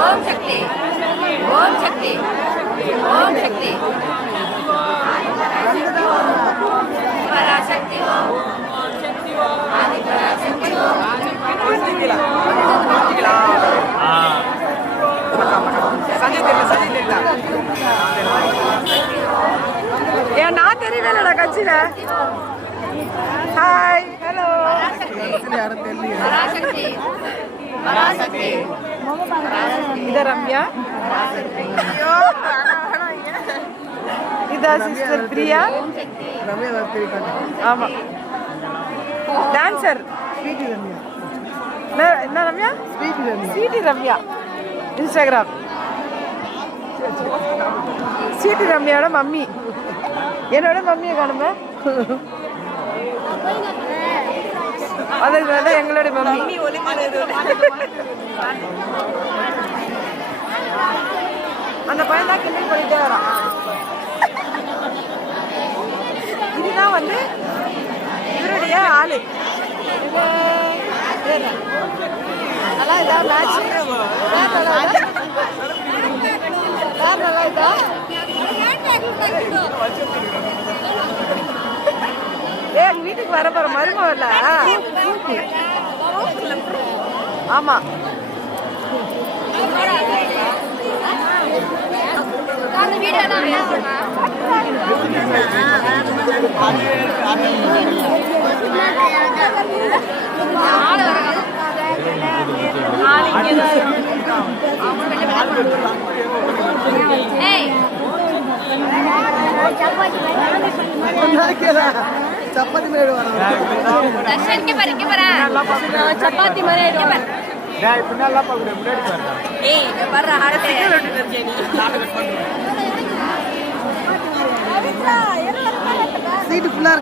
ओम शक्ति ओम शक्ति ओम शक्ति पराशक्ति आदि पराशक्ति ஏன் நான் தெரியவேலடா கட்சியில. Hi hello. पराशक्ति पराशक्ति இத ரம்யா, இதா சிஸ்டர் பிரியா. ஆமா டான்சர் என்ன Ramya? Sweety Ramya. Instagram sweety ரம்யாவோட மம்மி. என்னோட மம்மியை காணுமே, அது எங்களோட மம்மி. அந்த பையன் தான் கிண்டல் பண்ணிட்டே வரான். இதுதான் வந்து இவருடைய ஆளு. நல்லா இதா மேட்ச் நல்லா இதா. எங்க வீட்டுக்கு வர போற மருமகள்ல. ஆமா ಚಪಾತಿ ಮೇಡು ದರ್ಶನ್ಗೆ ಬರಕ್ಕೆ ಬರ ಚಪಾತಿ ಮನೆ பின்னால முன்னாடி ஏய் வர்ற ஹாரத்தை சீட்டு ஃபுல்லா